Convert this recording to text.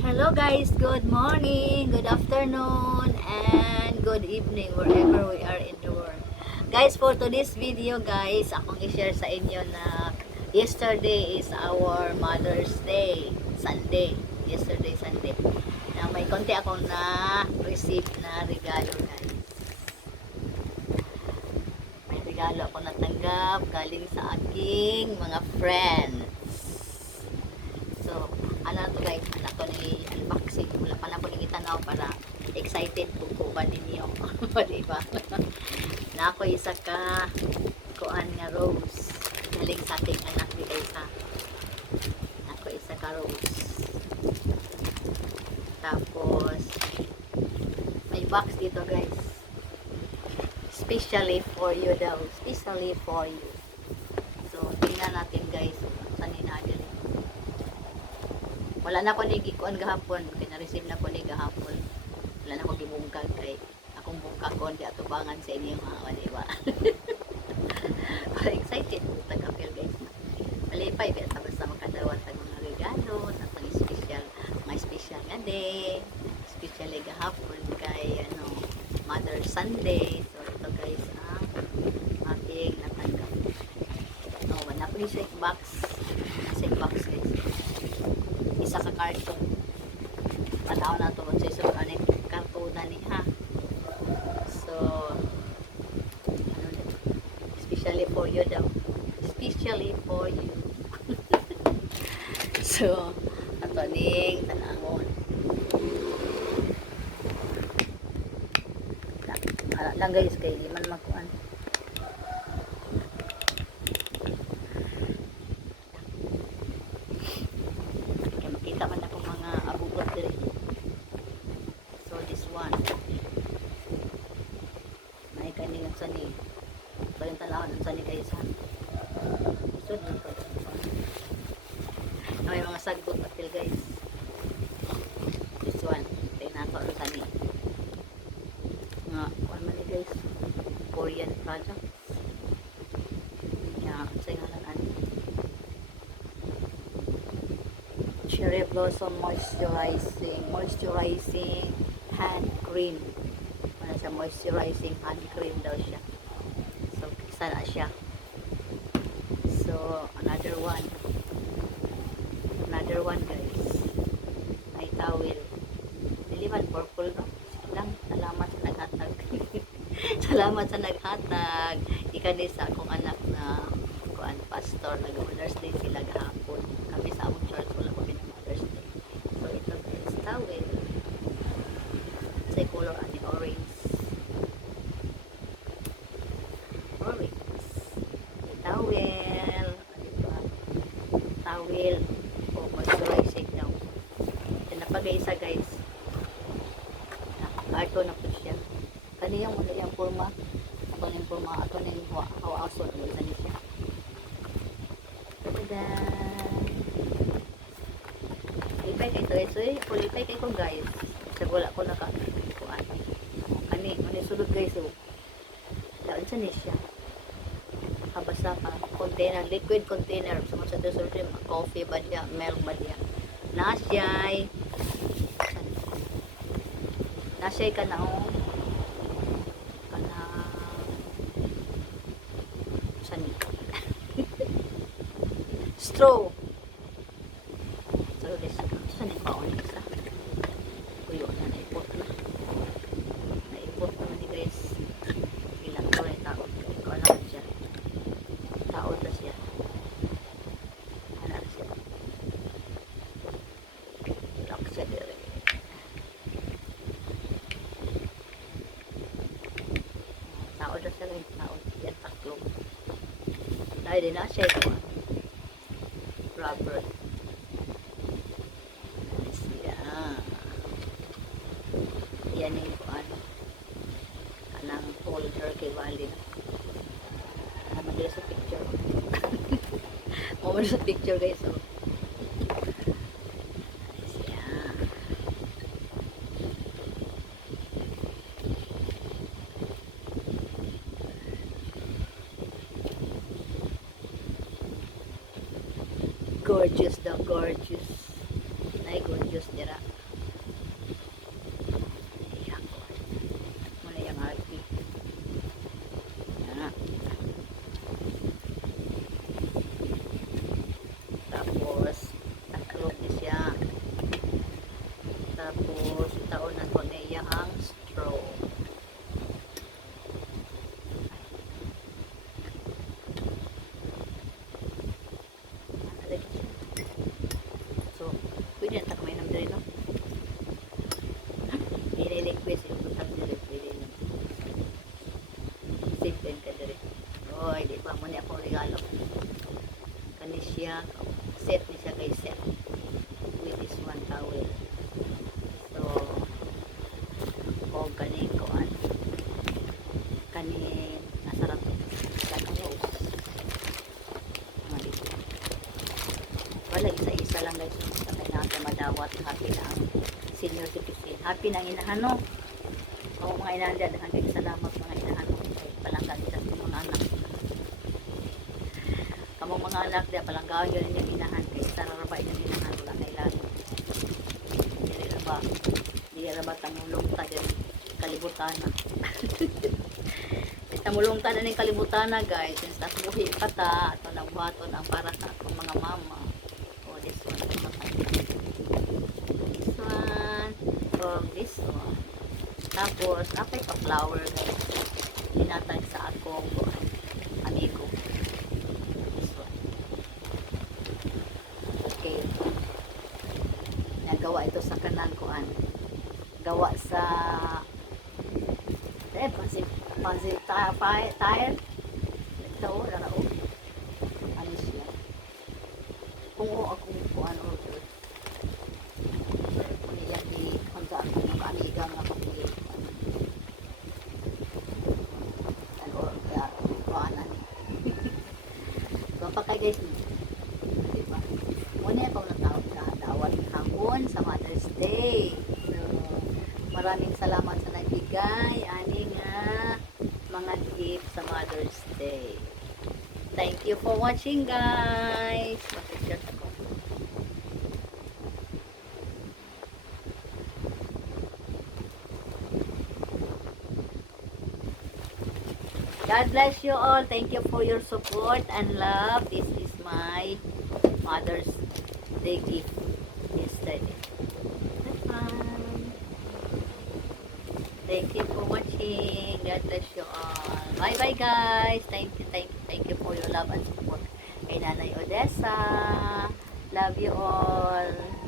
Hello guys, good morning, good afternoon, and good evening wherever we are in the world. Guys, for today's video guys, akong i-share sa inyo na yesterday is our Mother's Day, Sunday. Yesterday, Sunday. Na may konti akong na-receive na regalo guys. May regalo ako natanggap galing sa aking mga friends. So, ano to guys, ano to ni unboxing. Wala pa na po nang itanaw para excited po ba ninyo. Diba? Na ako isa ka kuan nga rose. Galing sa ating anak ni guys ha. Ako isa ka rose. Tapos, may box dito guys. Especially for you daw. Especially for you. So, tingnan natin guys. Saan natin. Wala na ko ni gikuan gahapon, kay na-receive na ko ni gahapon. Wala na ko gibungkag kay akong bungkag kon di atubangan sa inyo mga di ba? Para excited po taga-feel guys. Malipay beta basta makadawat ang mga regalo sa pang special, mga special nga day, especially gahapon kay Mother's Sunday. So ito guys ang aking natanggap. No, wala ko ni box. Nasa box guys. Isa ka karton. Pataw na ito sa isang karton na ni ha. So, ano din? Especially for you daw. Especially for you. So, ato ning tanangon. Lang guys kay man magkuan. Makita man ako mga abugot diri. So this one. May kaning ang sani. So yung talawon ang sani guys ha. So dito. May mga sagbot apil guys. This one. Tingnan ko ang sani. Nga, kuan man ni guys. Korean product. Yeah, sa ngalan ani. Cherry Blossom moisturizing hand cream. Ano siya, moisturizing hand cream daw siya. So, isa na siya. So, another one guys. May towel. Diliman purple no? Lang, salamat sa naghatag. Salamat sa naghatag. Ikani sa akong anak na kuan pastor, nag-Mother's Day sila gahapon. Kami sa among church wala ko Mother's Day. So ito guys, towel. Sa color ani orange. Orange. May towel. Diba? Towel. O moisturizing daw. Yan na pag-isa guys. Arto na po siya. Kaniyang wala yung forma. Ato na yung forma. Ato na yung hawason. Wala na siya. Tada! Lipay kay to. So, lipay kay ko guys. Sa wala ko nakakuan. Kani, sulod guys. So, daan sa siya. Kabasa pa. Container, liquid container. Sa mga sa sulod coffee ba diya, milk ba diya. Nasyay ka na o. Sani. Straw. So, saan yung paon isa? Kuyo na, naipot na. Naipot na ni guys. Ilang ko na yung taot. Ikaw naman siya. Taot na siya. Ano na siya? Lock siya dire. Taot na siya rin. Taot. Yan, taklo. Dahil din na siya ito. Rubber. Yan yung anang folder kay Valid. Madali sa picture. Moment sa picture guys. So. Yeah. Gorgeous daw, gorgeous. Ay, gorgeous dira. Iyak ko. Muna yung arte. Yan. Tapos, nakalog niya siya. Tapos, itaon na ko niya ang straw. So, pwede na takamay ng dali, no? Nililigwis yung tutang dali. Pwede na. Safe din ka dali. Oy, di pa mo niya akong regalo. Kani siya, set ni siya kay set. With this one towel. So, o kani koan. Kani, nasarap. Kani rose. Mga dito. Wala, isa-isa lang guys. Sa may natin madawat. Happy na ang senior citizen. Happy na ang inahan, no? O mga inahan dyan. Hanggang salamat mga inahan. Palanggan dyan mga anak. Kamong mga anak dyan. Palanggan yun yung inahan. Kaya sararabay yung inahan. Wala kailangan. Hindi na ba? Hindi na ba tamulong ta dyan? Kalibutan na. Tamulong ta na ng kalibutan na guys. Yung tas buhi pa ta. Ito na buhaton ang para sa akong mga mama. This one. This one. From this one. Tapos, napay ka flower guys. Tinatag sa akong amigo. This one. Okay. Nagawa ito sa kanan koan. Gawa sa pansi tire. Ito o, narao. Ano siya? Kung o akong kuhan order. Kung niya di kanta ako ng amiga nga kapili. Ano or kaya kuhanan. So pa kay guys ni. Diba? Muna ako natawad hapon sa Mother's Day. So maraming salamat sa nagbigay ani nga mga gift sa Mother's Day. Thank you for watching guys. God bless you all. Thank you for your support and love. This is my Mother's Day gift yesterday. Thank you for watching. God bless you all. Bye bye guys. Thank you for your love and support. Kay Nanay Odessa. Love you all.